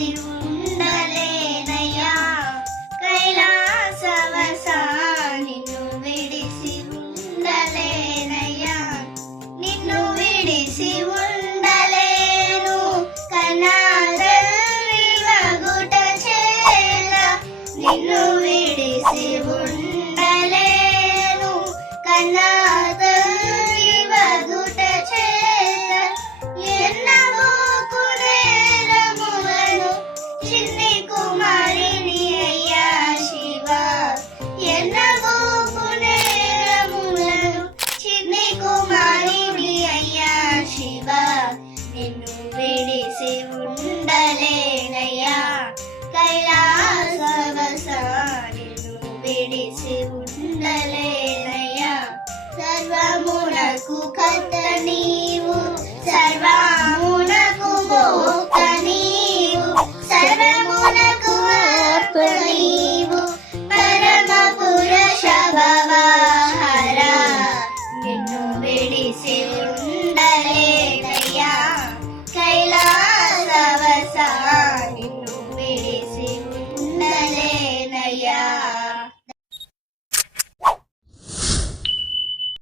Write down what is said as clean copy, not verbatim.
విడిసి ఉండలేనయ్యా కైలాసవస నిన్ను విడిసి ఉండలేనయ్యా నిన్ను విడిసి ఉండలేను కనాదల్లి వగుట చేల నిన్ను విడిసి ఉండలేను కనాదల్లి వగుట చేల ఎన్నవోకు నేరములను చిన్ని కుమారిని అయ్యా శివ ఎన్నవోకు నేరములను చిన్ని కుమారిని అయ్యా శివ నిన్ను విడిసి ఉండలేనయ్యా కైలాసవస నిన్ను విడిసి ఉండలేనయ్యా సర్వమునకు కర్త నీవు సర్వమునకు భోక్త నీవు సర్వమునకు ఆప్త నీవు పరమ పురుష భవహర నిన్ను విడిసి ఉండలే